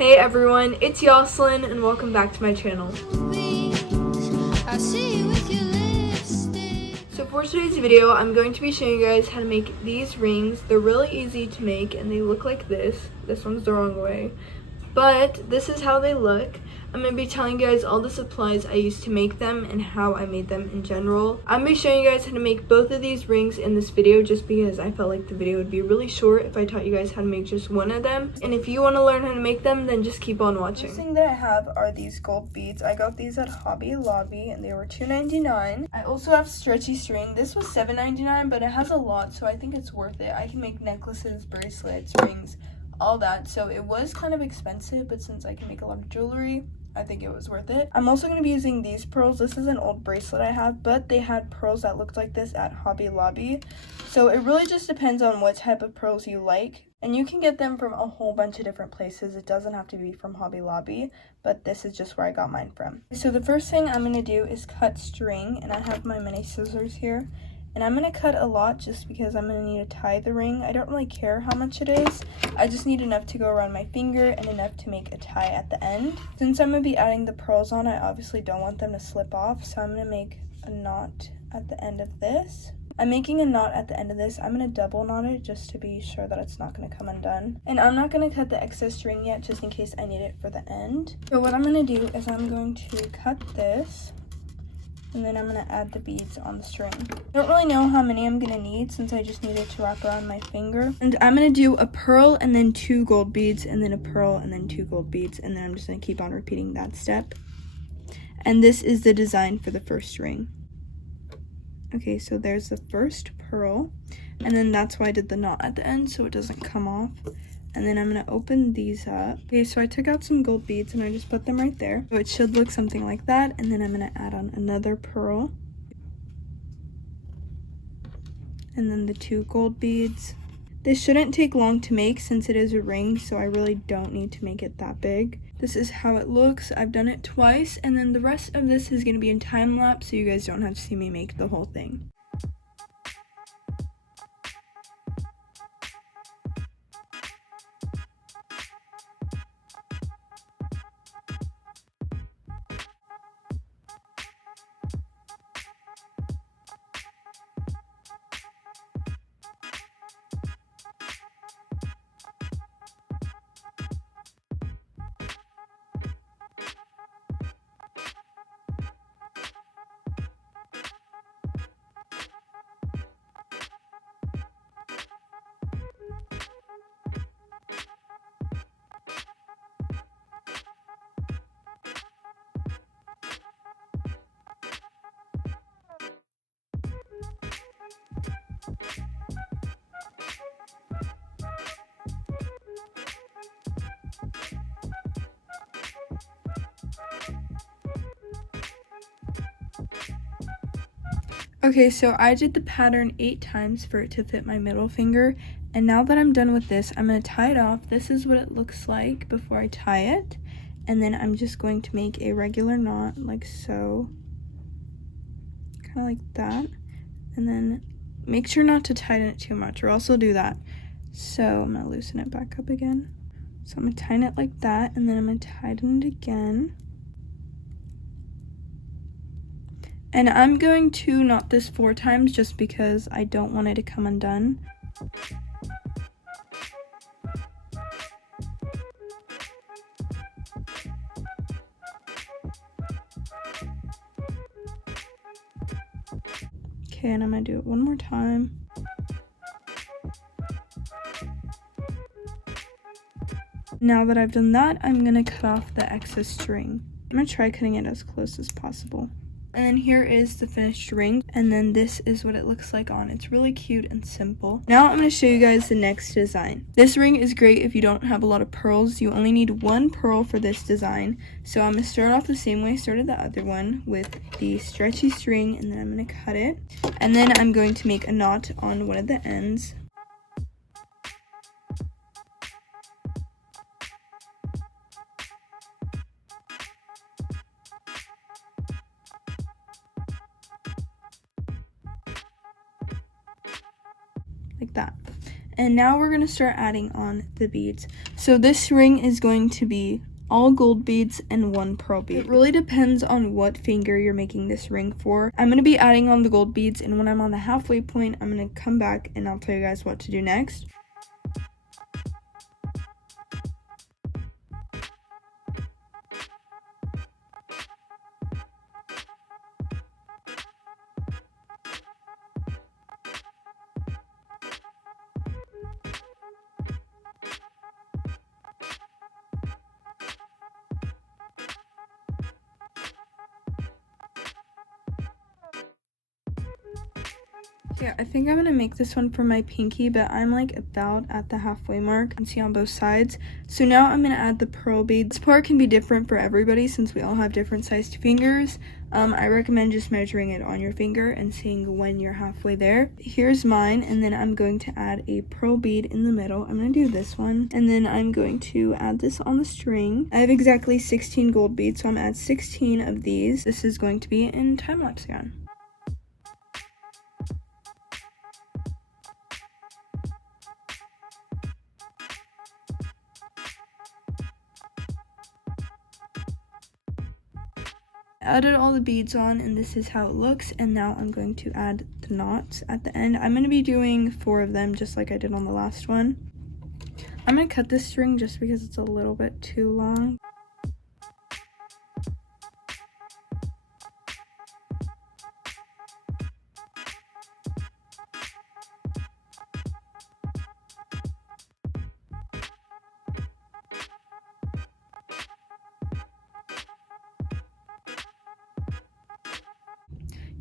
Hey everyone, it's Yoselin and welcome back to my channel. So for today's video, I'm going to be showing you guys how to make these rings. They're really easy to make and they look like this. This one's the wrong way. But this is how they look. I'm going to be telling you guys all the supplies I used to make them and how I made them in general. I'm going to be showing you guys how to make both of these rings in this video just because I felt like the video would be really short if I taught you guys how to make just one of them. And if you want to learn how to make them, then just keep on watching. The first thing that I have are these gold beads. I got these at Hobby Lobby and they were $2.99. I also have stretchy string. This was $7.99, but it has a lot, so I think it's worth it. I can make necklaces, bracelets, rings, all that. So it was kind of expensive, but since I can make a lot of jewelry, I think it was worth it. I'm also going to be using these pearls. This is an old bracelet I have, but they had pearls that looked like this at Hobby Lobby. So it really just depends on what type of pearls you like. And you can get them from a whole bunch of different places. It doesn't have to be from Hobby Lobby, but this is just where I got mine from. So the first thing I'm going to do is cut string, and I have my mini scissors here. And I'm going to cut a lot just because I'm going to need to tie the ring. I don't really care how much it is. I just need enough to go around my finger and enough to make a tie at the end. Since I'm going to be adding the pearls on, I obviously don't want them to slip off. So I'm going to make a knot at the end of this. I'm making a knot at the end of this. I'm going to double knot it just to be sure that it's not going to come undone. And I'm not going to cut the excess string yet just in case I need it for the end. So what I'm going to do is I'm going to cut this. And then I'm going to add the beads on the string. I don't really know how many I'm going to need since I just need it to wrap around my finger. And I'm going to do a pearl and then 2 gold beads and then a pearl and then 2 gold beads. And then I'm just going to keep on repeating that step. And this is the design for the first ring. Okay, so there's the first pearl. And then that's why I did the knot at the end so it doesn't come off. And then I'm going to open these up. Okay, so I took out some gold beads and I just put them right there. So it should look something like that. And then I'm going to add on another pearl. And then the 2 gold beads. This shouldn't take long to make since it is a ring, so I really don't need to make it that big. This is how it looks. I've done it twice. And then the rest of this is going to be in time lapse so you guys don't have to see me make the whole thing. Okay, so I did the pattern 8 times for it to fit my middle finger. And now that I'm done with this, I'm going to tie it off. This is what it looks like before I tie it. And then I'm just going to make a regular knot like so. Kind of like that. And then make sure not to tighten it too much or else it'll do that. So I'm going to loosen it back up again. So I'm going to tighten it like that and then I'm going to tighten it again. And I'm going to knot this 4 times just because I don't want it to come undone. Okay, and I'm going to do it one more time. Now that I've done that, I'm going to cut off the excess string. I'm going to try cutting it as close as possible. And then here is the finished ring, and then this is what it looks like on. It's really cute and simple. Now I'm going to show you guys the next design. This ring is great if you don't have a lot of pearls. You only need 1 pearl for this design. So I'm going to start off the same way I started the other one with the stretchy string, and then I'm going to cut it. And then I'm going to make a knot on one of the ends. like that. And now we're going to start adding on the beads. So this ring is going to be all gold beads and 1 pearl bead. It really depends on what finger you're making this ring for. I'm going to be adding on the gold beads, and when I'm on the halfway point, I'm going to come back and I'll tell you guys what to do next. Yeah, I think I'm gonna make this one for my pinky, but I'm like about at the halfway mark. You can see on both sides. So now I'm gonna add the pearl beads. This part can be different for everybody since we all have different sized fingers. I recommend just measuring it on your finger and seeing when you're halfway there. Here's mine, and then I'm going to add a pearl bead in the middle. I'm gonna do this one, and then I'm going to add this on the string. I have exactly 16 gold beads, so I'm gonna add 16 of these. This is going to be in time-lapse again. Added all the beads on, and this is how it looks. And now I'm going to add the knots at the end. I'm going to be doing 4 of them just like I did on the last one. I'm going to cut this string just because it's a little bit too long.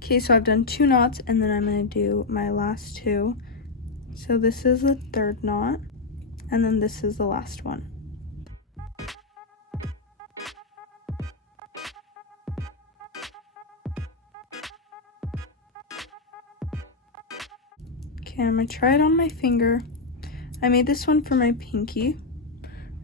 Okay, so I've done 2 knots, and then I'm going to do my last 2. So this is the 3rd knot, and then this is the last one. Okay, I'm going to try it on my finger. I made this one for my pinky.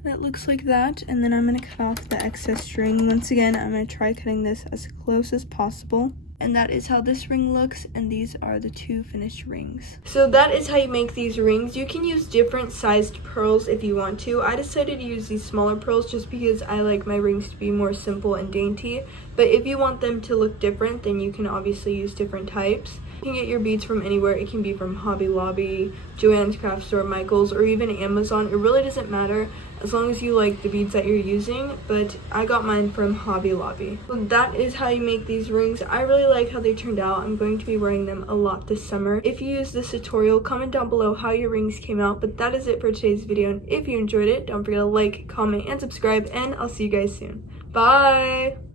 It looks like that, and then I'm going to cut off the excess string. Once again, I'm going to try cutting this as close as possible. And that is how this ring looks, and these are the 2 finished rings. So that is how you make these rings. You can use different sized pearls if you want to. I decided to use these smaller pearls just because I like my rings to be more simple and dainty. But if you want them to look different, then you can obviously use different types. You can get your beads from anywhere. It can be from Hobby Lobby, Joann's Craft Store, Michael's, or even Amazon. It really doesn't matter as long as you like the beads that you're using, but I got mine from Hobby Lobby. So that is how you make these rings. I really like how they turned out. I'm going to be wearing them a lot this summer. If you use this tutorial, comment down below how your rings came out. But that is it for today's video, and if you enjoyed it, don't forget to like, comment, and subscribe, and I'll see you guys soon. Bye!